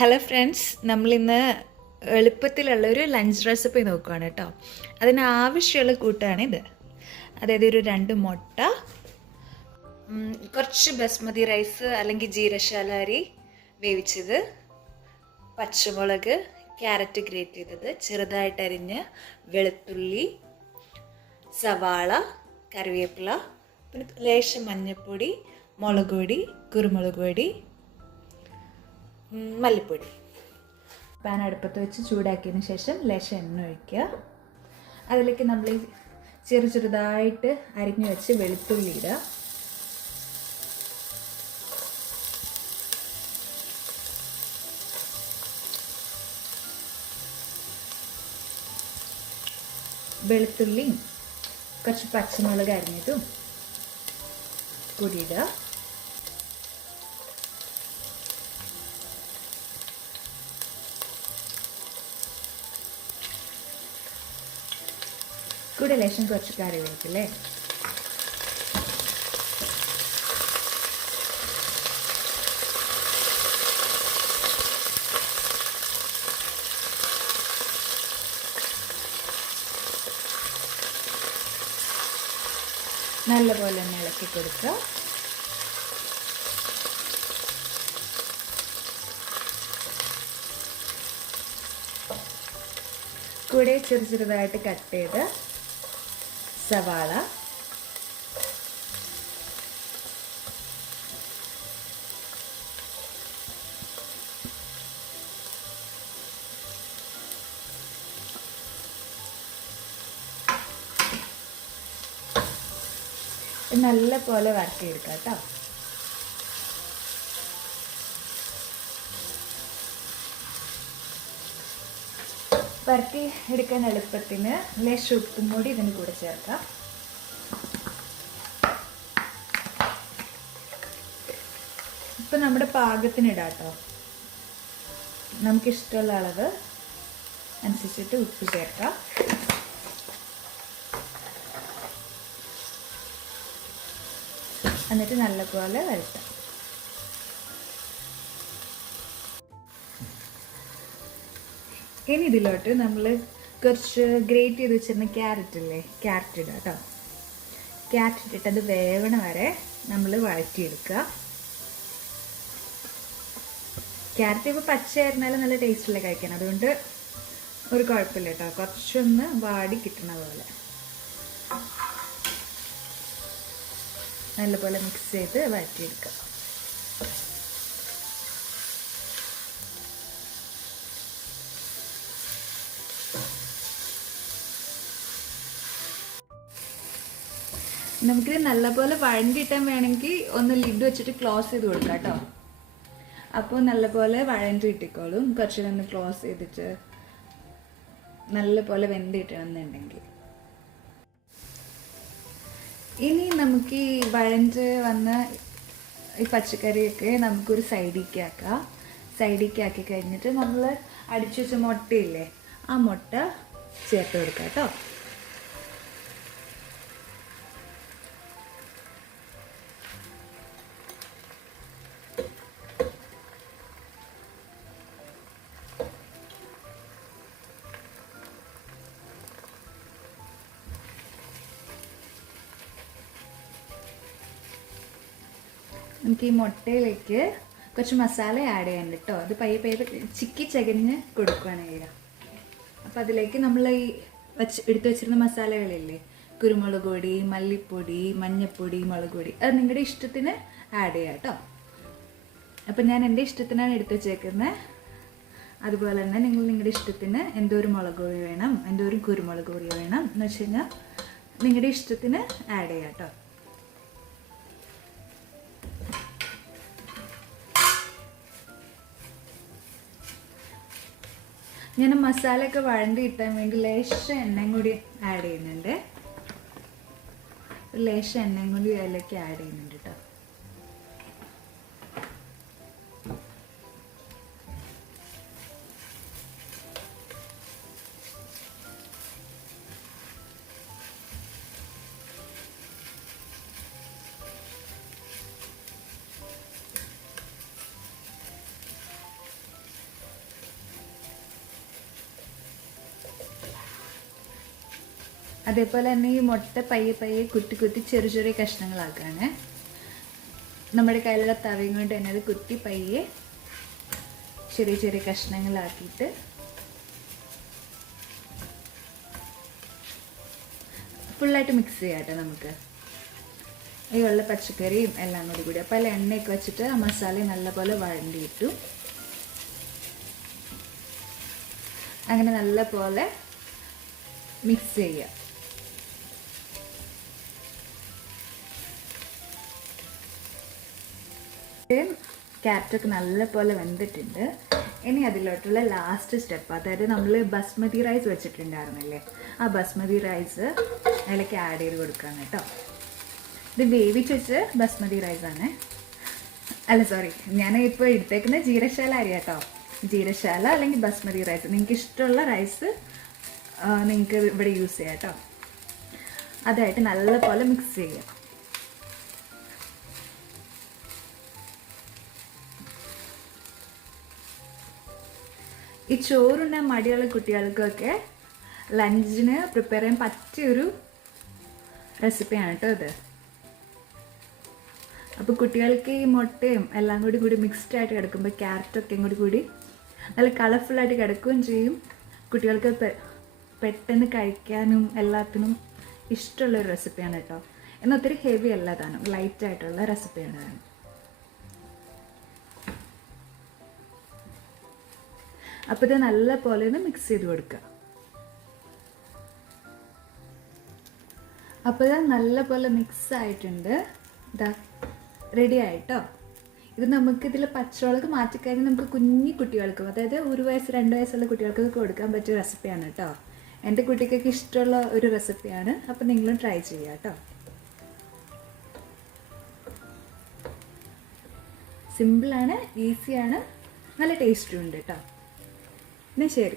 Hello friends, നമ്മളിന്ന് എളുപ്പത്തിലുള്ളൊരു lunch recipe നോക്കുകയാണ് കേട്ടോ. അതിന് ആവശ്യമുള്ള കൂട്ടാണിത്. അതായത് ഒരു 2 മുട്ട, കുറച്ച് ബസ്മതി റൈസ് അല്ലെങ്കിൽ ജീരശാല അരി വേവിച്ചത്, പച്ചമുളക്, ക്യാരറ്റ് ഗ്രേറ്റ് ചെയ്തത്, ചെറുതായിട്ട് അരിഞ്ഞ് വെളുത്തുള്ളി, സവാള, കറിവേപ്പില, പിന്നെ ലേശം മഞ്ഞൾപ്പൊടി, മുളക് പൊടി, കുരുമുളക് പൊടി, മല്ലിപ്പൊടി. പാൻ അടുപ്പത്ത് വെച്ച് ചൂടാക്കിയതിന് ശേഷം ലേശം എണ്ണ ഒഴിക്കുക. അതിലേക്ക് നമ്മൾ ചെറുതായിട്ട് അരിഞ്ഞു വെച്ച് വെളുത്തുള്ളി ഇടുക. വെളുത്തുള്ളിയും കുറച്ച് പച്ചമുളക് അരിഞ്ഞതും കൂടി ഇടുക. കൂടെ ലേശം കുറച്ച് കറിവേപ്പില. നല്ലപോലെ തന്നെ ഇളക്കി കൊടുക്കുക. കൂടെ ചെറുതായിട്ട് കട്ട് ചെയ്ത് സവാള, നല്ല പോലെ വരട്ടിയെടുക്കാം കേട്ടോ. വരട്ടി എടുക്കാൻ എളുപ്പത്തിന് ലേശം ഉപ്പും കൂടി ഇതിന് കൂടെ ചേർക്കാം. ഇപ്പം നമ്മുടെ പാകത്തിന് ഇടാം കേട്ടോ. നമുക്കിഷ്ടമുള്ള അളവ് അനുസരിച്ചിട്ട് ഉപ്പ് ചേർക്കാം. എന്നിട്ട് നല്ലപോലെ വരട്ടാം. ഇനി ഇതിലോട്ട് നമ്മൾ കുറച്ച് ഗ്രേറ്റ് ചെയ്ത് വെച്ചിരുന്ന ക്യാരറ്റ് ഇല്ലേ, ക്യാരറ്റ് ഇടുക കേട്ടോ. ക്യാരറ്റ് ഇട്ടിട്ട് അത് വേവണ വരെ നമ്മൾ വഴറ്റിയെടുക്കുക. ക്യാരറ്റ് ഇപ്പോൾ പച്ചയായിരുന്നാലും നല്ല ടേസ്റ്റില്ല കഴിക്കാൻ, അതുകൊണ്ട് ഒരു കുഴപ്പമില്ല കേട്ടോ. കുറച്ചൊന്ന് വാടി കിട്ടണ പോലെ നല്ലപോലെ മിക്സ് ചെയ്ത് വഴറ്റിയെടുക്കുക. നമുക്കിത് നല്ലപോലെ വഴണ്ടിട്ടാൻ വേണമെങ്കിൽ ഒന്ന് ലിഡ് വെച്ചിട്ട് ക്ലോസ് ചെയ്ത് കൊടുക്കാം കേട്ടോ. അപ്പോൾ നല്ലപോലെ വഴണ്ടി ഇട്ടിക്കോളും. കുറച്ചൊന്ന് ക്ലോസ് ചെയ്തിട്ട് നല്ലപോലെ വെന്തിട്ടുണ്ടെങ്കിൽ. ഇനി നമുക്ക് ഈ വഴണ്ട് വന്ന ഈ പച്ചക്കറിയൊക്കെ നമുക്കൊരു സൈഡിലേക്ക് ആക്കാം. സൈഡിലേക്ക് ആക്കി കഴിഞ്ഞിട്ട് നമ്മൾ അടിച്ചു വെച്ച മുട്ടയില്ലേ, ആ മുട്ട ചേർത്ത് കൊടുക്കാം കേട്ടോ. നമുക്ക് ഈ മുട്ടയിലേക്ക് കുറച്ച് മസാല ആഡ് ചെയ്യാൻ കേട്ടോ. അത് പയ്യെ ചിക്കി ചകഞ്ഞ് കൊടുക്കുകയാണ് ചെയ്യുക. അപ്പോൾ അതിലേക്ക് നമ്മൾ ഈ എടുത്തു വെച്ചിരുന്ന മസാലകളില്ലേ, കുരുമുളക് പൊടി, മല്ലിപ്പൊടി, മഞ്ഞൾപ്പൊടി, മുളക് പൊടി, അത് നിങ്ങളുടെ ഇഷ്ടത്തിന് ആഡ് ചെയ്യാം കേട്ടോ. അപ്പം ഞാൻ എൻ്റെ ഇഷ്ടത്തിനാണ് എടുത്തു വെച്ചേക്കുന്നത്. അതുപോലെ തന്നെ നിങ്ങൾ നിങ്ങളുടെ ഇഷ്ടത്തിന് എന്തോരം മുളക് പൊടി വേണം, എന്തോരം കുരുമുളക് പൊടി വേണം എന്ന് വെച്ച് കഴിഞ്ഞാൽ നിങ്ങളുടെ ഇഷ്ടത്തിന് ആഡ് ചെയ്യാം കേട്ടോ. ഞാൻ മസാലയൊക്കെ വഴണ്ടി കിട്ടാൻ വേണ്ടി ലേശം എണ്ണയും കൂടി ആഡ് ചെയ്യുന്നുണ്ട്. ലേശം എണ്ണയും കൂടി അതിലേക്ക് ആഡ് ചെയ്യുന്നുണ്ട് കേട്ടോ. അതേപോലെ തന്നെ ഈ മുട്ട പയ്യെ പയ്യെ കുത്തി കുത്തി ചെറിയ ചെറിയ കഷ്ണങ്ങളാക്കുകയാണ്. നമ്മുടെ കയ്യിലുള്ള തവയും കൊണ്ട് തന്നെ അത് കുത്തി പയ്യെ ചെറിയ ചെറിയ കഷ്ണങ്ങളാക്കിയിട്ട് ഫുള്ളായിട്ട് മിക്സ് ചെയ്യാം കേട്ടോ നമുക്ക്. ഈ വെള്ള പച്ചക്കറിയും എല്ലാം കൂടി. അപ്പോൾ അതിൽ എണ്ണയൊക്കെ വെച്ചിട്ട് ആ മസാല നല്ലപോലെ വഴണ്ടിയിട്ടു. അങ്ങനെ നല്ലപോലെ മിക്സ് ചെയ്യുക. ക്യാരറ്റൊക്കെ നല്ലപോലെ വെന്തിട്ടുണ്ട്. ഇനി അതിലോട്ടുള്ള ലാസ്റ്റ് സ്റ്റെപ്പ്, അതായത് നമ്മൾ ബസ്മതി റൈസ് വെച്ചിട്ടുണ്ടായിരുന്നല്ലേ, ആ ബസ്മതി റൈസ് അതിലേക്ക് ആഡ് ചെയ്ത് കൊടുക്കുകയാണ് കേട്ടോ. ഇത് വേവിച്ച് വെച്ച് ബസ്മതി റൈസാണ്. അല്ല സോറി, ഞാൻ ഇപ്പോൾ എടുത്തേക്കുന്ന ജീരശാല അരി കേട്ടോ. ജീരശാല അല്ലെങ്കിൽ ബസ്മതി റൈസ്, നിങ്ങൾക്ക് ഇഷ്ടമുള്ള റൈസ് നിങ്ങൾക്ക് ഇവിടെ യൂസ് ചെയ്യാം കേട്ടോ. അതായിട്ട് നല്ലപോലെ മിക്സ് ചെയ്യുക. ഈ ചോറുണ്ണാൻ മടിയുള്ള കുട്ടികൾക്കൊക്കെ ലഞ്ചിന് പ്രിപ്പയർ ചെയ്യാൻ പറ്റിയൊരു റെസിപ്പിയാണ് കേട്ടോ ഇത്. അപ്പോൾ കുട്ടികൾക്ക് ഈ മുട്ടയും എല്ലാം കൂടി മിക്സ്ഡ് ആയിട്ട് കിടക്കുമ്പോൾ ക്യാരറ്റൊക്കെ കൂടി നല്ല കളർഫുള്ളായിട്ട് കിടക്കുകയും ചെയ്യും. കുട്ടികൾക്ക് പെട്ടെന്ന് കഴിക്കാനും എല്ലാത്തിനും ഇഷ്ടമുള്ളൊരു റെസിപ്പിയാണ് കേട്ടോ. എന്നാൽ ഒത്തിരി ഹെവി അല്ല, താനും ലൈറ്റായിട്ടുള്ള റെസിപ്പിയാണ്. അപ്പോൾ ഇത് നല്ല പോലെ ഒന്ന് മിക്സ് ചെയ്ത് കൊടുക്കുക. അപ്പോൾ ഇത് നല്ല പോലെ മിക്സ് ആയിട്ടുണ്ട്. ഇതാ റെഡി ആയിട്ടോ. ഇത് നമുക്കിതിൽ പച്ചമുളക് മാറ്റിക്കഴിഞ്ഞാൽ നമുക്ക് കുഞ്ഞി കുട്ടികൾക്കും, അതായത് 1 വയസ്സ് 2 വയസ്സുള്ള കുട്ടികൾക്കൊക്കെ കൊടുക്കാൻ പറ്റിയ റെസിപ്പിയാണ് കേട്ടോ. എൻ്റെ കുട്ടിക്കൊക്കെ ഇഷ്ടമുള്ള ഒരു റെസിപ്പിയാണ്. അപ്പോൾ നിങ്ങളും ട്രൈ ചെയ്യുക കേട്ടോ. സിമ്പിളാണ്, ഈസിയാണ്, നല്ല ടേസ്റ്റും ഉണ്ട് കേട്ടോ. എന്നാൽ ശരി.